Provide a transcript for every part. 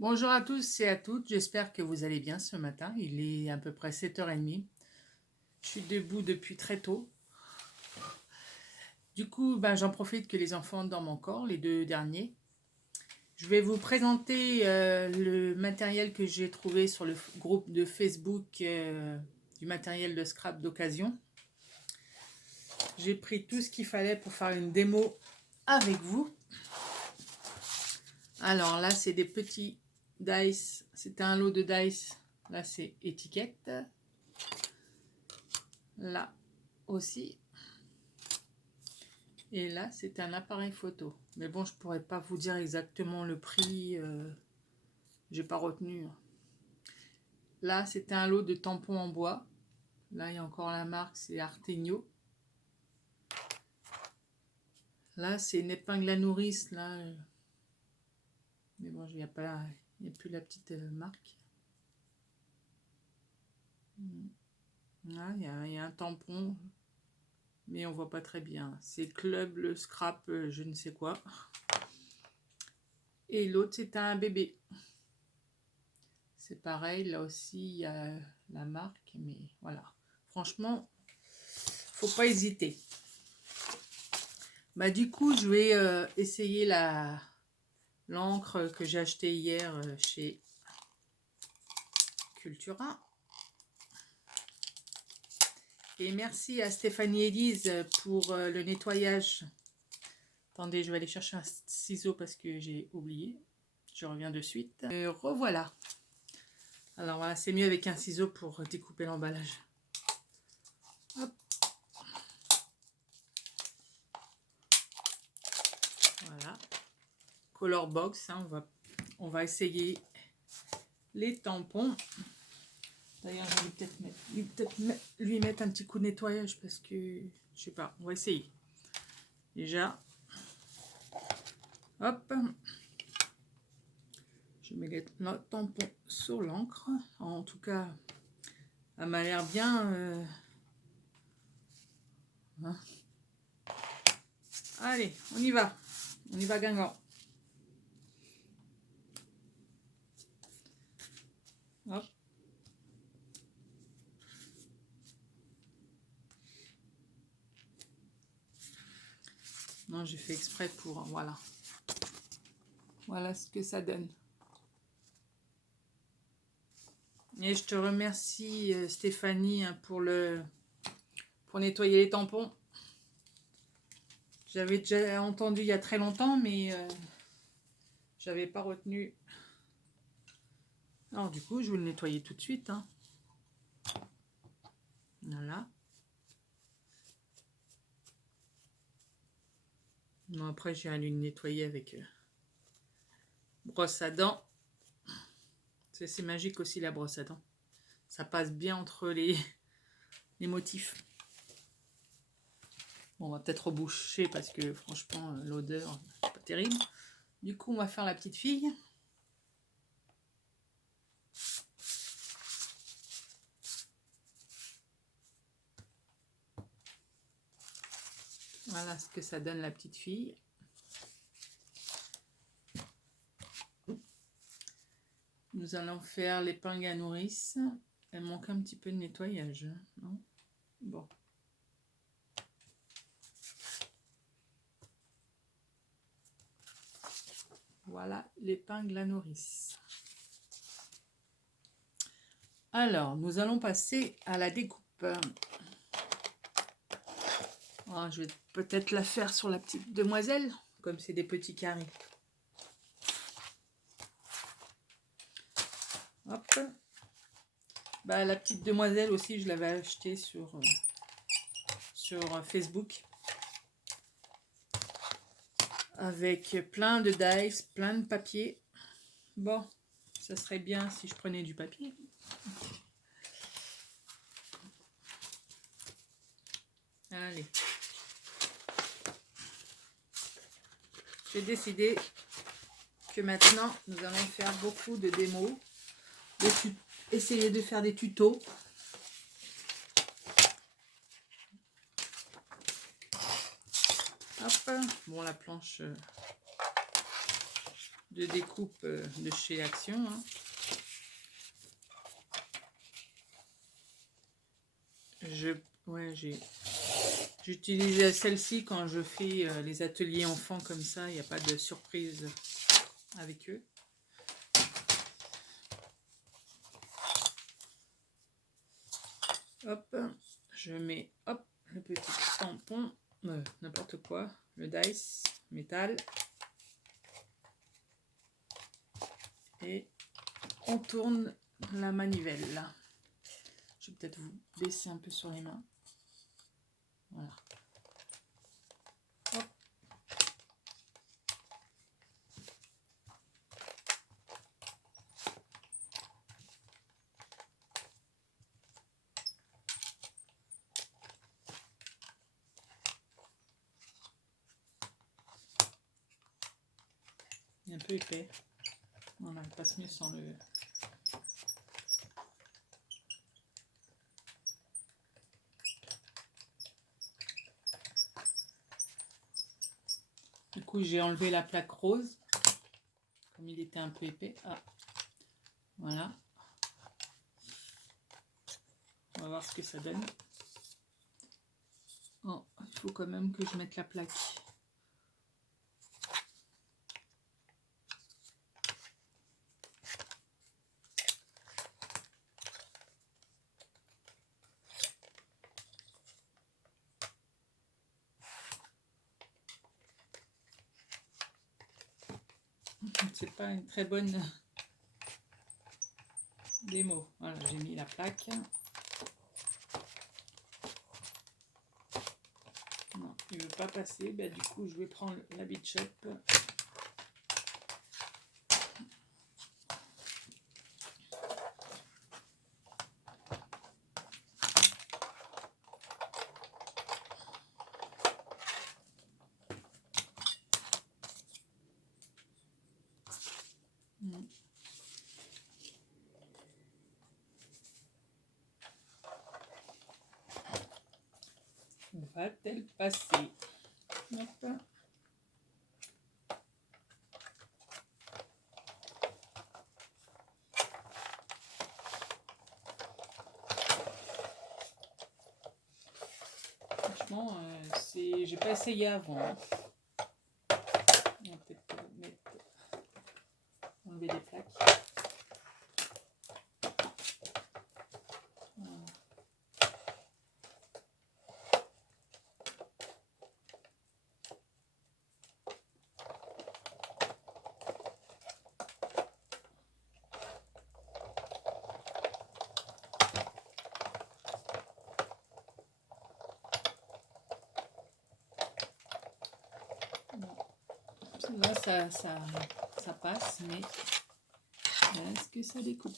Bonjour à tous et à toutes, j'espère que vous allez bien ce matin. Il est à peu près 7h30. Je suis debout depuis très tôt. Du coup, j'en profite que les enfants dorment encore, les deux derniers. Je vais vous présenter le matériel que j'ai trouvé sur le groupe de Facebook du matériel de scrap d'occasion. J'ai pris tout ce qu'il fallait pour faire une démo avec vous. Alors là, c'est des petits dice. C'était un lot de dice. Là, c'est étiquette. Là aussi. Et là, c'est un appareil photo. Mais bon, je pourrais pas vous dire exactement le prix. J'ai pas retenu. Là, c'était un lot de tampons en bois. Là, il y a encore la marque, c'est Artegno. Là, c'est une épingle à nourrice. Là, mais bon, il n'y a pas, il y a plus la petite marque. Là, il y a un tampon, mais on voit pas très bien. C'est Club le Scrap, je ne sais quoi. Et l'autre, c'est un bébé. C'est pareil, là aussi, il y a la marque, mais voilà. Franchement, faut pas hésiter. Du coup, je vais essayer l'encre que j'ai achetée hier chez Cultura. Et merci à Stéphanie Elise pour le nettoyage. Attendez, je vais aller chercher un ciseau parce que j'ai oublié. Je reviens de suite. Revoilà. Alors voilà, c'est mieux avec un ciseau pour découper l'emballage. Hop. Voilà. Color box, hein, on va essayer les tampons. D'ailleurs, je vais peut-être lui mettre un petit coup de nettoyage parce que, je sais pas, on va essayer. Déjà, hop, je mets les tampons sur l'encre. En tout cas, elle m'a l'air bien. Hein. Allez, on y va. On y va, Guingamp. Hop. Non, j'ai fait exprès pour... Voilà. Voilà ce que ça donne. Et je te remercie, Stéphanie, hein, pour nettoyer les tampons. J'avais déjà entendu il y a très longtemps, mais j'avais pas retenu. Alors du coup, je vais le nettoyer tout de suite. Hein. Voilà. Bon, après, j'ai allé le nettoyer avec brosse à dents. C'est magique aussi la brosse à dents. Ça passe bien entre les motifs. Bon, on va peut-être reboucher parce que franchement, l'odeur, c'est pas terrible. Du coup, on va faire la petite fille. Voilà ce que ça donne la petite fille. Nous allons faire l'épingle à nourrice. Elle manque un petit peu de nettoyage, non? Bon. Voilà l'épingle à nourrice. Alors, nous allons passer à la découpe. Oh, je vais peut-être la faire sur la petite demoiselle, comme c'est des petits carrés. Hop. La petite demoiselle aussi, je l'avais achetée sur Facebook. Avec plein de dice, plein de papier. Bon, ça serait bien si je prenais du papier. Allez. J'ai décidé que maintenant, nous allons faire beaucoup de démos, essayer de faire des tutos. Hop. Bon, la planche de découpe de chez Action. Hein. J'utilise celle-ci quand je fais les ateliers enfants comme ça, il n'y a pas de surprise avec eux. Hop, je mets le petit tampon, n'importe quoi, le dice métal. Et on tourne la manivelle. Je vais peut-être vous baisser un peu sur les mains. Voilà. Hop. Il est un peu épais. Voilà, il passe mieux sans le... Du coup, j'ai enlevé la plaque rose. Comme il était un peu épais. Ah. Voilà. On va voir ce que ça donne. Oh, il faut quand même que je mette la plaque. C'est pas une très bonne démo. Voilà, j'ai mis la plaque. Non, il veut pas passer. Ben, du coup, je vais prendre la Bishop. Va-t-elle passer? Hop. Franchement, j'ai pas essayé avant. Hein. On va peut-être enlever des plaques. Voilà. Là, ça passe, mais est-ce que ça découpe?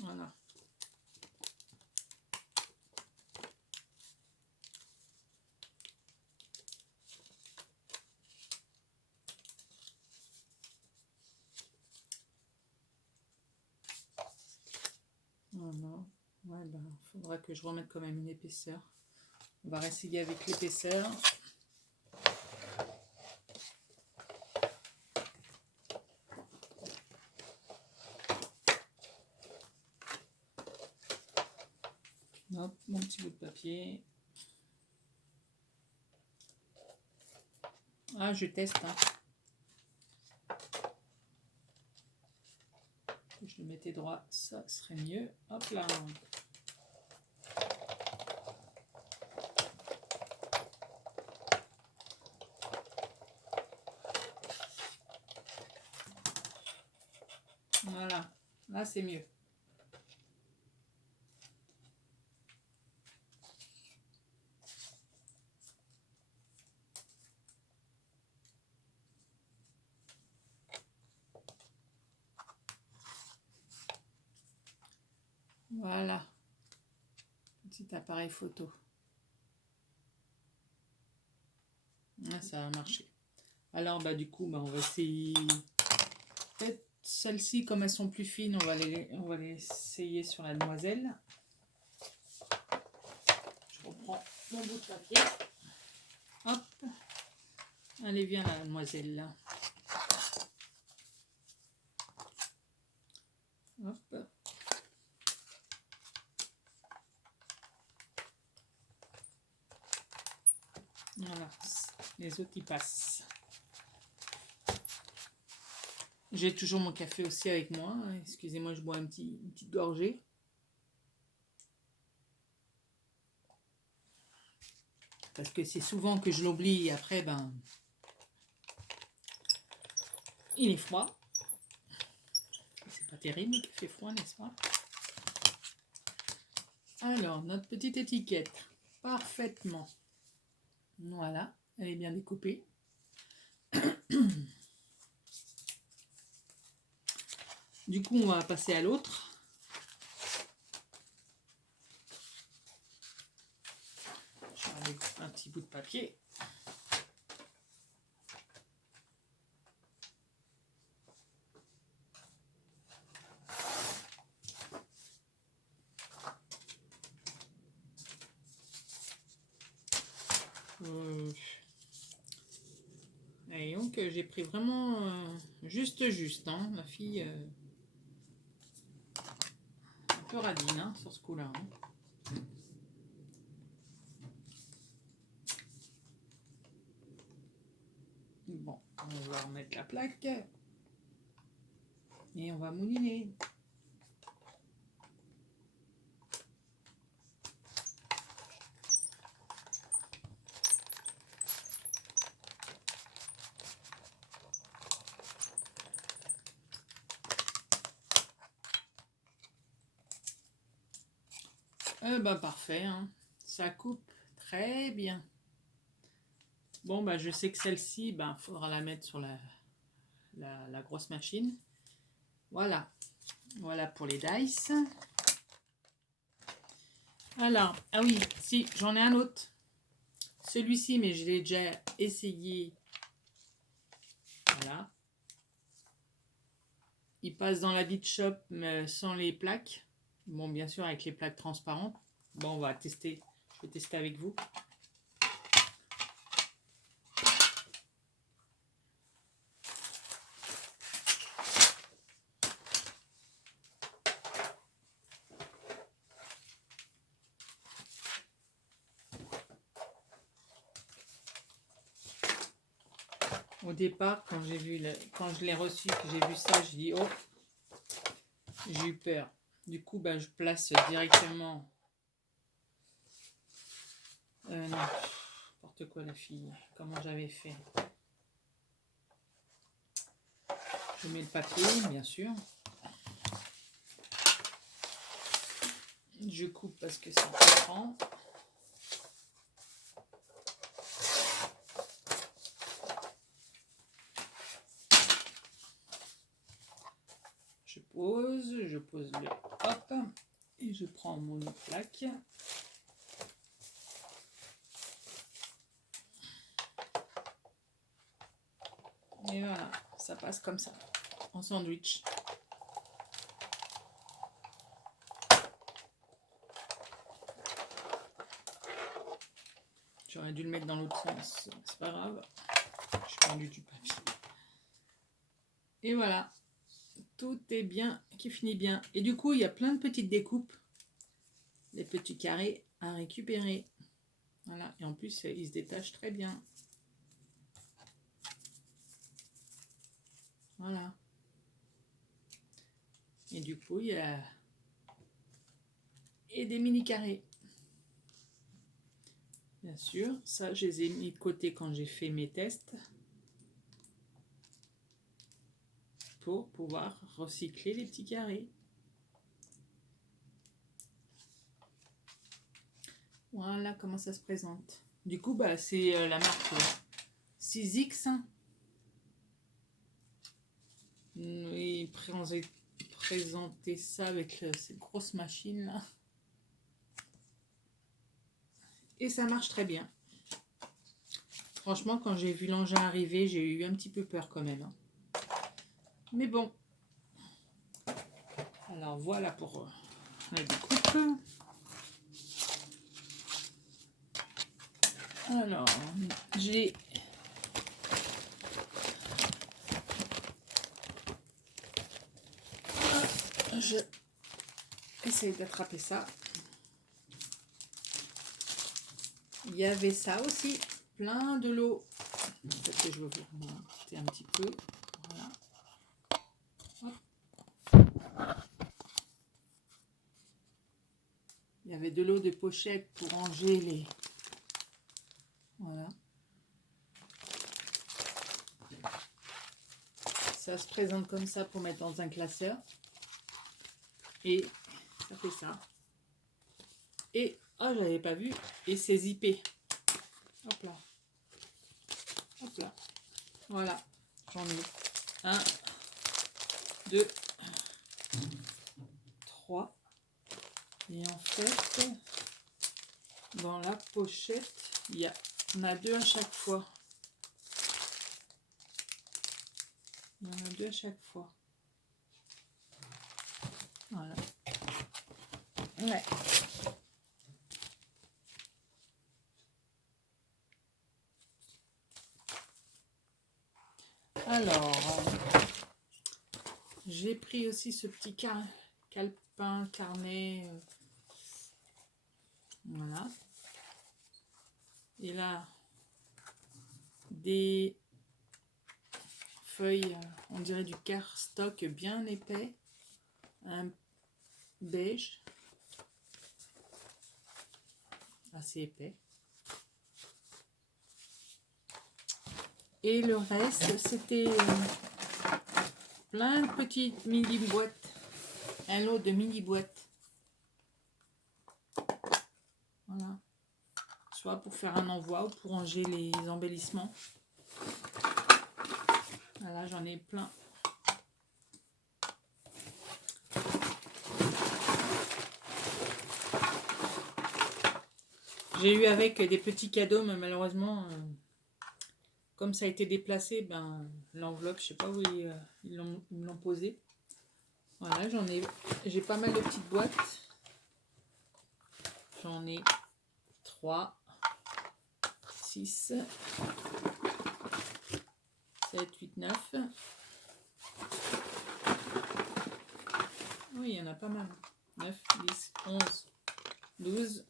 Voilà. Voilà. Ouais, ben, faudra que je remette quand même une épaisseur. On va réessayer avec l'épaisseur. Hop, mon petit bout de papier. Ah, je teste. Hein. Je le mettais droit, ça serait mieux. Hop là. Voilà, là c'est mieux. Voilà, petit appareil photo. Là, ça a marché. Alors, bah, du coup, bah, on va essayer. Peut-être celles-ci, comme elles sont plus fines, on va les essayer sur la demoiselle. Je reprends mon bout de papier. Hop. Allez, viens là, mademoiselle. Là. Hop. Voilà, les autres ils passent. J'ai toujours mon café aussi avec moi. Excusez-moi, je bois une petite gorgée. Parce que c'est souvent que je l'oublie et après, ben, il est froid. C'est pas terrible, le café froid, n'est-ce pas? Alors, notre petite étiquette. Parfaitement. Voilà, elle est bien découpée. Du coup, on va passer à l'autre. Je vais avec un petit bout de papier. Et donc, j'ai pris vraiment juste, hein, ma fille. Un peu radine hein, sur ce coup-là. Hein. Bon, on va remettre la plaque. Et on va mouliner. Ben parfait, hein. Ça coupe très bien. Bon, bah je sais que celle-ci, ben faudra la mettre sur la grosse machine. Voilà. Voilà pour les dice. Alors, ah oui, si, j'en ai un autre. Celui-ci, mais je l'ai déjà essayé. Voilà. Il passe dans la Beach Shop mais sans les plaques. Bon, bien sûr, avec les plaques transparentes. Bon, on va tester. Je vais tester avec vous. Au départ, quand je l'ai reçu, que j'ai vu ça, je dis oh, j'ai eu peur. Du coup, ben, je place directement. Non, n'importe quoi la fille. Comment j'avais fait. Je mets le papier, bien sûr. Je coupe parce que c'est grand. Je pose le hop et je prends mon autre plaque. Et voilà, ça passe comme ça, en sandwich. J'aurais dû le mettre dans l'autre sens, c'est pas grave. J'ai perdu du papier. Et voilà, tout est bien, qui finit bien. Et du coup, il y a plein de petites découpes, des petits carrés à récupérer. Voilà, et en plus, ils se détachent très bien. Voilà. Et du coup, il y a et des mini carrés. Bien sûr, ça, je les ai mis de côté quand j'ai fait mes tests pour pouvoir recycler les petits carrés. Voilà comment ça se présente. Du coup, bah, c'est la marque 6X. Ils présentaient ça avec cette grosse machine là. Et ça marche très bien. Franchement, quand j'ai vu l'engin arriver, j'ai eu un petit peu peur quand même. Hein. Mais bon. Alors voilà pour la découpe. Alors, j'ai je essaye d'attraper ça. Il y avait ça aussi, plein de lot. Peut-être que je vais vous remonter un petit peu. Voilà. Hop. Il y avait de l'eau de pochette pour ranger les... Voilà. Ça se présente comme ça pour mettre dans un classeur. Et ça fait ça. Et, oh, je l'avais pas vu. Et c'est zippé. Hop là. Hop là. Voilà. J'en ai 1, 2, 3. Et en fait, dans la pochette, on a 2 à chaque fois. Il y en a 2 à chaque fois. Voilà. Ouais. Alors, j'ai pris aussi ce petit calepin, carnet. Voilà. Et là, des feuilles, on dirait du cardstock bien épais. Un beige. Assez épais. Et le reste, c'était plein de petites mini-boîtes. Un lot de mini-boîtes. Voilà. Soit pour faire un envoi ou pour ranger les embellissements. Voilà, j'en ai plein. J'ai eu avec des petits cadeaux, mais malheureusement, comme ça a été déplacé, ben, l'enveloppe, je sais pas où ils l'ont posé. Voilà, j'ai pas mal de petites boîtes. J'en ai 3, 6, 7, 8, 9. Oui, il y en a pas mal. 9, 10, 11, 12,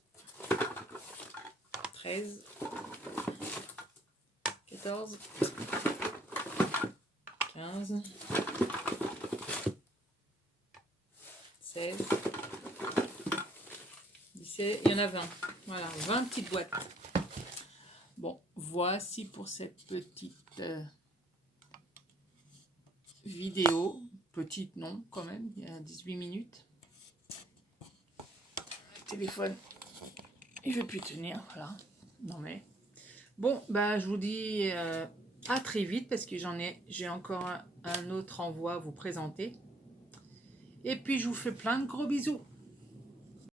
13, 14, 15, 16, 17, il y en a 20. Voilà, 20 petites boîtes. Bon, voici pour cette petite vidéo. Petite, non, quand même, il y a 18 minutes. Le téléphone, il ne veut plus tenir, voilà. Non mais... Bon, bah, je vous dis à très vite parce que j'ai encore un autre envoi à vous présenter. Et puis, je vous fais plein de gros bisous.